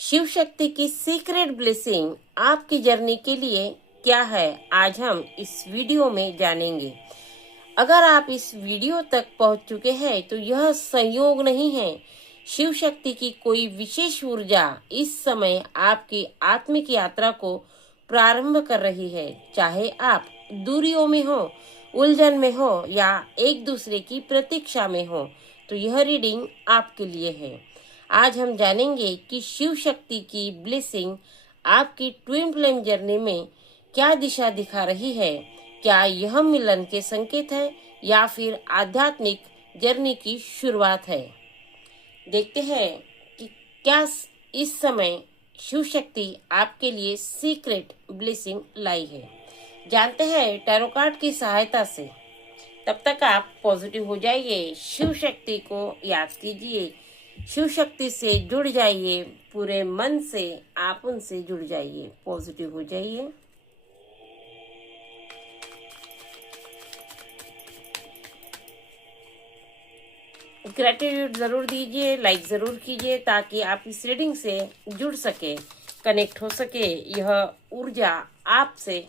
शिव शक्ति की secret blessing आपकी journey के लिए क्या है, आज हम इस वीडियो में जानेंगे। अगर आप इस वीडियो तक पहुंच चुके हैं तो यह संयोग नहीं है। शिव शक्ति की कोई विशेष ऊर्जा इस समय आपकी आत्मिक यात्रा को प्रारंभ कर रही है। चाहे आप दूरियों में हो, उलझन में हो या एक दूसरे की प्रतीक्षा में हो, तो यह रीडिंग आपके लिए है। आज हम जानेंगे कि शिव शक्ति की ब्लेसिंग आपकी ट्विन फ्लेम जर्नी में क्या दिशा दिखा रही है। क्या यह मिलन के संकेत है या फिर आध्यात्मिक जर्नी की शुरुआत है। देखते हैं कि क्या इस समय शिव शक्ति आपके लिए सीक्रेट ब्लेसिंग लाई है। जानते हैं टैरो कार्ड की सहायता से। तब तक आप पॉजिटिव हो जाइए, शिव शक्ति को याद कीजिए, शिव शक्ति से जुड़ जाइए, पूरे मन से आप उनसे जुड़ जाइए, पॉजिटिव हो जाइए। ग्रेटिट्यूड जरूर दीजिए, लाइक जरूर कीजिए ताकि आप इस रीडिंग से जुड़ सके, कनेक्ट हो सके, यह ऊर्जा आपसे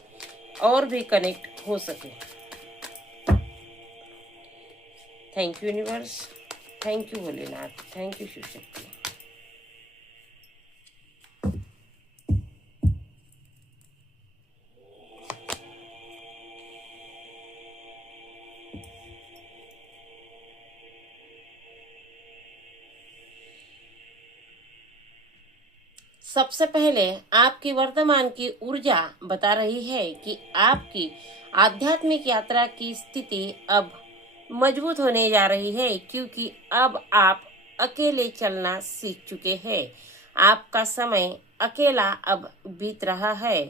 और भी कनेक्ट हो सके। Thank you universe, thank you Bholenath, thank you Shiv Shakti. सबसे पहले आपकी वर्तमान की ऊर्जा बता रही है कि आपकी आध्यात्मिक यात्रा की स्थिति अब मजबूत होने जा रही है, क्योंकि अब आप अकेले चलना सीख चुके हैं। आपका समय अकेला अब बीत रहा है।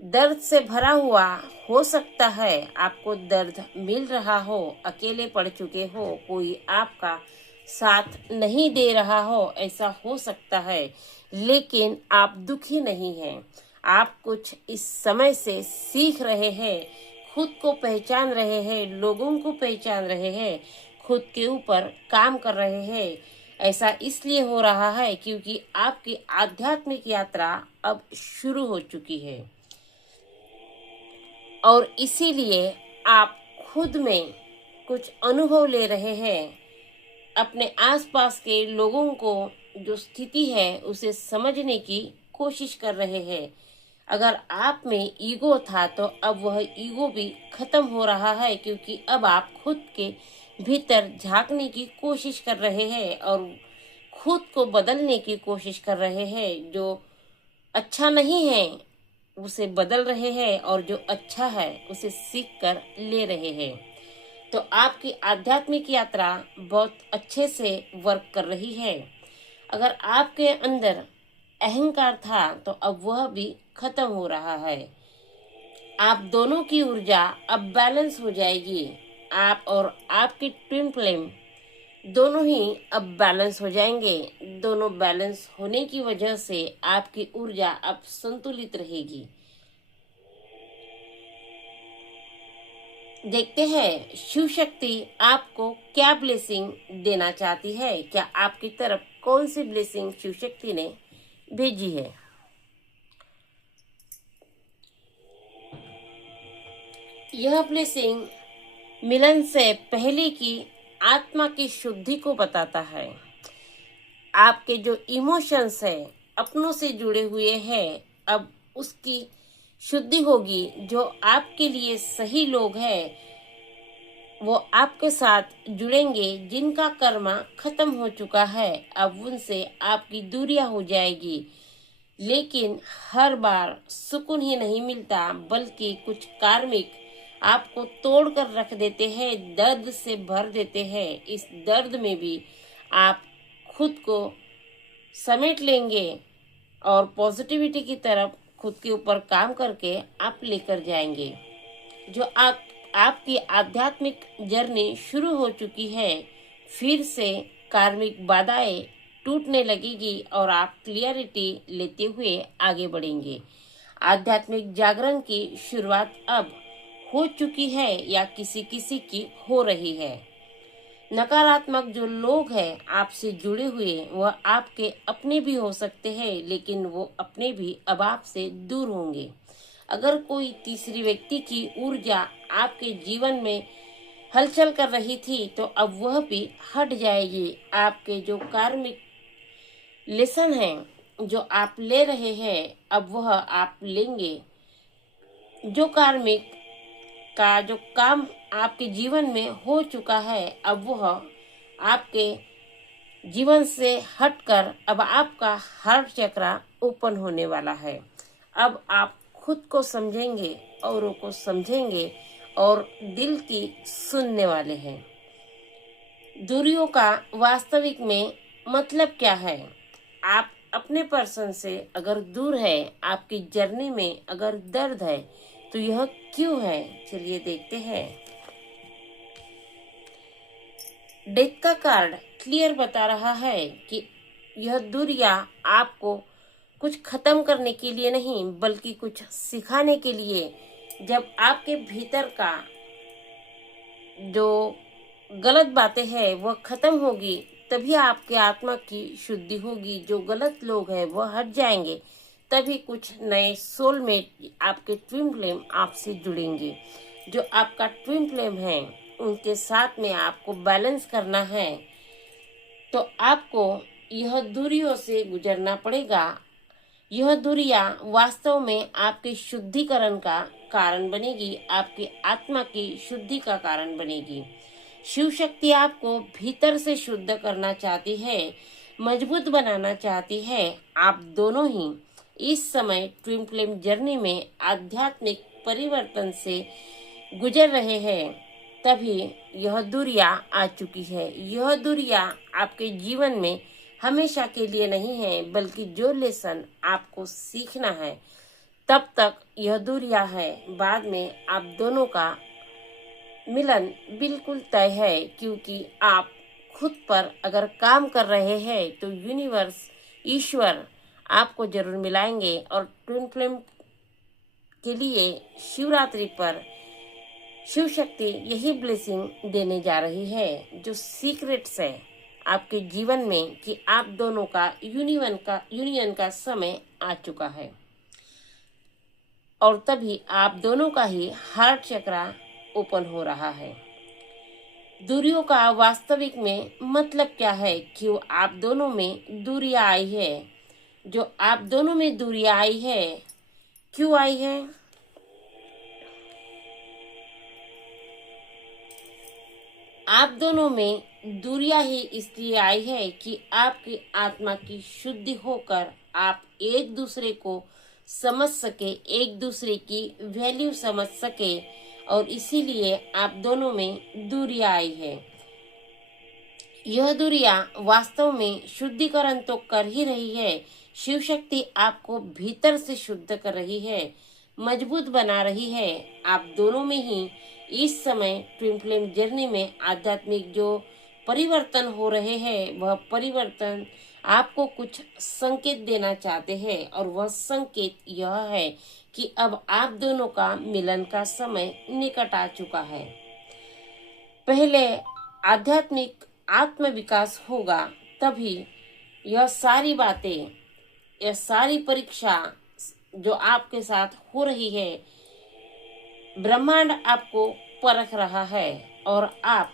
दर्द से भरा हुआ हो सकता है, आपको दर्द मिल रहा हो, अकेले पड़ चुके हो, कोई आपका साथ नहीं दे रहा हो, ऐसा हो सकता है। लेकिन आप दुखी नहीं हैं। आप कुछ इस समय से सीख रहे हैं, खुद को पहचान रहे हैं, लोगों को पहचान रहे हैं, खुद के ऊपर काम कर रहे हैं। ऐसा इसलिए हो रहा है क्योंकि आपकी आध्यात्मिक यात्रा अब शुरू हो चुकी है और इसीलिए आप खुद में कुछ अनुभव ले रहे हैं। अपने आसपास के लोगों को जो स्थिति है उसे समझने की कोशिश कर रहे हैं। अगर आप में ईगो था तो अब वह ईगो भी खत्म हो रहा है, क्योंकि अब आप खुद के भीतर झांकने की कोशिश कर रहे हैं और खुद को बदलने की कोशिश कर रहे हैं। जो अच्छा नहीं है उसे बदल रहे हैं और जो अच्छा है उसे सीख कर ले रहे हैं। तो आपकी आध्यात्मिक यात्रा बहुत अच्छे से वर्क कर रही है। अगर आपके अंदर अहंकार था तो अब वह भी खत्म हो रहा है। आप दोनों की ऊर्जा अब बैलेंस हो जाएगी। आप और आपकी ट्विन फ्लेम दोनों ही अब बैलेंस हो जाएंगे। दोनों बैलेंस होने की वजह से आपकी ऊर्जा अब संतुलित रहेगी। देखते हैं शिव शक्ति आपको क्या ब्लेसिंग देना चाहती है। क्या आपकी तरफ कौन सी ब्लेसिंग शिव शक्ति ने भेजी है। यह ब्लेसिंग मिलन से पहले की आत्मा की शुद्धि को बताता है। आपके जो इमोशंस है, अपनों से जुड़े हुए हैं, अब उसकी शुद्धि होगी। जो आपके लिए सही लोग हैं वो आपके साथ जुड़ेंगे। जिनका कर्मा खत्म हो चुका है अब उनसे आपकी दूरियां हो जाएगी। लेकिन हर बार सुकून ही नहीं मिलता, बल्कि कुछ कार्मिक आपको तोड़ कर रख देते हैं, दर्द से भर देते हैं। इस दर्द में भी आप खुद को समेट लेंगे और पॉजिटिविटी की तरफ खुद के ऊपर काम करके आप लेकर जाएंगे। जो आपकी आध्यात्मिक जर्नी शुरू हो चुकी है, फिर से कार्मिक बाधाएं टूटने लगेगी और आप क्लियरिटी लेते हुए आगे बढ़ेंगे। आध्यात्मिक जागरण की शुरुआत अब हो चुकी है या किसी किसी की हो रही है। नकारात्मक जो लोग हैं आपसे जुड़े हुए, वह आपके अपने भी हो सकते हैं, लेकिन वो अपने भी अब आपसे दूर होंगे। अगर कोई तीसरी व्यक्ति की ऊर्जा आपके जीवन में हलचल कर रही थी, तो अब वह भी हट जाएगी। आपके जो कार्मिक लेसन हैं जो आप ले रहे हैं, अब वह आप लेंगे। जो कार्मिक का जो काम आपके जीवन में हो चुका है, अब वह आपके जीवन से हटकर अब आपका हार्ट चक्र ओपन होने वाला है। अब आप खुद को समझेंगे, औरों को समझेंगे और दिल की सुनने वाले हैं। दूरियों का वास्तविक में मतलब क्या है? आप अपने पर्सन से अगर दूर है, आपकी जर्नी में अगर दर्द है, तो यह क्यों है? चलिए देखते हैं। डेथ का कार्ड क्लियर बता रहा है कि यह दूरियां आपको कुछ खत्म करने के लिए नहीं, बल्कि कुछ सिखाने के लिए। जब आपके भीतर का जो गलत बातें हैं वह खत्म होगी, तभी आपके आत्मा की शुद्धि होगी। जो गलत लोग हैं वह हट जाएंगे, तभी कुछ नए सोलमेट आपके ट्विन फ्लेम आपसे जुड़ेंगे। जो आपका ट्विन फ्लेम है, उनके साथ में आपको बैलेंस करना है, तो आपको यह दूरियों से गुजरना पड़ेगा। यह दूरियां वास्तव में आपके शुद्धिकरण का कारण बनेगी, आपकी आत्मा की शुद्धि का कारण बनेगी। शिव शक्ति आपको भीतर से शुद्ध करना चाहती है, मजबूत बनाना चाहती है। आप दोनों ही इस समय ट्विन फ्लेम जर्नी में आध्यात्मिक परिवर्तन से गुजर रहे हैं, तभी यह दूरियां आ चुकी है। यह दूरियां आपके जीवन में हमेशा के लिए नहीं है, बल्कि जो लेसन आपको सीखना है, तब तक यह दूरियां है। बाद में आप दोनों का मिलन बिल्कुल तय है, क्योंकि आप खुद पर अगर काम कर रहे हैं, तो यूनिवर्स, ईश्वर आपको जरूर मिलाएंगे। और ट्विन फ्लेम के लिए शिवरात्रि पर शिव शक्ति यही ब्लेसिंग देने जा रही है, जो सीक्रेट्स है आपके जीवन में, कि आप दोनों का यूनियन का समय आ चुका है। और तभी आप दोनों का ही हार्ट चक्र ओपन हो रहा है। दूरियों का वास्तविक में मतलब क्या है? क्यों आप दोनों में दूरियां आई है? जो आप दोनों में दूरियां आई है, क्यों आई है? आप दोनों में दूरियां ही इसलिए आई है कि आपकी आत्मा की शुद्धि होकर आप एक दूसरे को समझ सके, एक दूसरे की वैल्यू समझ सके, और इसीलिए आप दोनों में दूरियां आई है। यह दूरियां वास्तव में शुद्धिकरण तो कर ही रही है। शिव शक्ति आपको भीतर से शुद्ध कर रही है, मजबूत बना रही है। आप दोनों में ही इस समय ट्विन फ्लेम जर्नी में आध्यात्मिक जो परिवर्तन हो रहे हैं, वह परिवर्तन आपको कुछ संकेत देना चाहते हैं। और वह संकेत यह है कि अब आप दोनों का मिलन का समय निकट आ चुका है। पहले आध्यात्मिक आत्म विकास होगा, तभी यह सारी बातें, यह सारी परीक्षा जो आपके साथ हो रही है, ब्रह्मांड आपको परख रहा है। और आप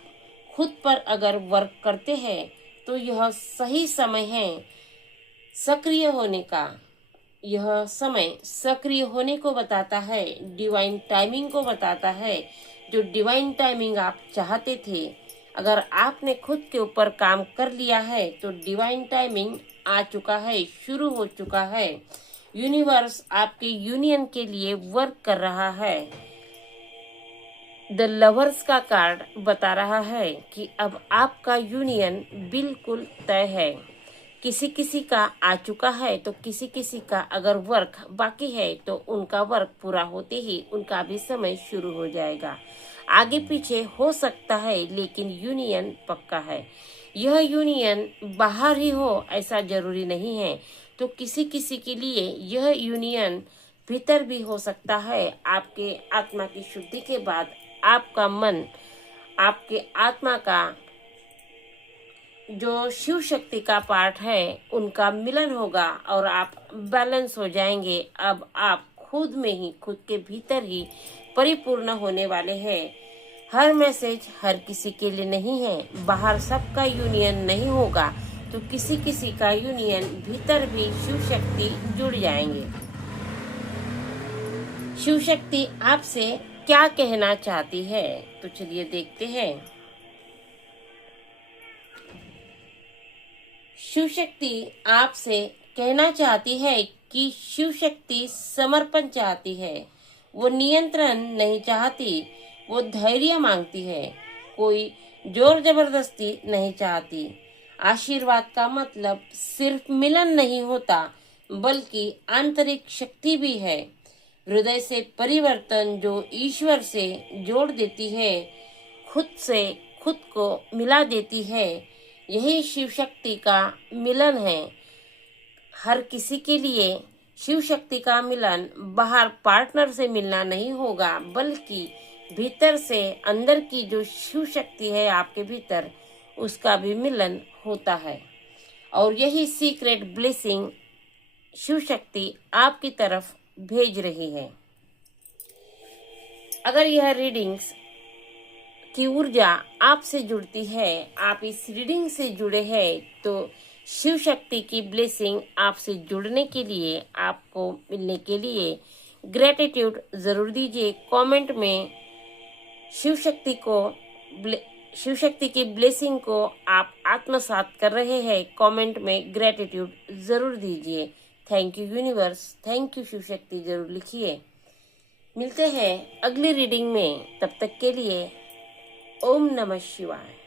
खुद पर अगर वर्क करते हैं, तो यह सही समय है सक्रिय होने का। यह समय सक्रिय होने को बताता है, डिवाइन टाइमिंग को बताता है। जो डिवाइन टाइमिंग आप चाहते थे, अगर आपने खुद के ऊपर काम कर लिया है, तो डिवाइन टाइमिंग आ चुका है, शुरू हो चुका है। यूनिवर्स आपके यूनियन के लिए वर्क कर रहा है। द लवर्स का कार्ड बता रहा है कि अब आपका यूनियन बिल्कुल तय है। किसी किसी का आ चुका है, तो किसी किसी का अगर वर्क बाकी है, तो उनका वर्क पूरा होते ही उनका भी समय शुरू हो जाएगा। आगे पीछे हो सकता है, लेकिन यूनियन पक्का है। यह यूनियन बाहर ही हो ऐसा जरूरी नहीं है, तो किसी किसी के लिए यह यूनियन भीतर भी हो सकता है। आपके आत्मा की शुद्धि के बाद आपका मन, आपके आत्मा का जो शिव शक्ति का पार्ट है उनका मिलन होगा और आप बैलेंस हो जाएंगे। अब आप खुद में ही, खुद के भीतर ही परिपूर्ण होने वाले हैं। हर मैसेज हर किसी के लिए नहीं है। बाहर सबका यूनियन नहीं होगा तो किसी किसी का यूनियन भीतर भी शिव शक्ति जुड़ जाएंगे। शिव शक्ति आपसे क्या कहना चाहती है, तो चलिए देखते हैं। शिव शक्ति आपसे कहना चाहती है कि शिव शक्ति समर्पण चाहती है। वो नियंत्रण नहीं चाहती, वो धैर्य मांगती है। कोई जोर जबरदस्ती नहीं चाहती। आशीर्वाद का मतलब सिर्फ मिलन नहीं होता, बल्कि आंतरिक शक्ति भी है। हृदय से परिवर्तन जो ईश्वर से जोड़ देती है, खुद से खुद को मिला देती है। यही शिव शक्ति का मिलन है। हर किसी के लिए शिव शक्ति का मिलन बाहर पार्टनर से मिलना नहीं होगा, बल्कि भीतर से अंदर की जो शिव शक्ति है आपके भीतर, उसका भी मिलन होता है। और यही सीक्रेट ब्लेसिंग शिव शक्ति आपकी तरफ भेज रही है। अगर यह रीडिंग्स की ऊर्जा आपसे जुड़ती है, आप इस रीडिंग से जुड़े हैं, तो शिव शक्ति की ब्लेसिंग आपसे जुड़ने के लिए, आपको मिलने के लिए ग्रेटिट्यूड जरूर दीजिए। कमेंट में शिव शक्ति की ब्लेसिंग को आप आत्मसात कर रहे हैं, कमेंट में ग्रेटिट्यूड जरूर दीजिए। Thank you universe, thank you Shiv Shakti जरूर लिखिए। मिलते हैं अगली रीडिंग में, तब तक के लिए ओम नमः शिवाय।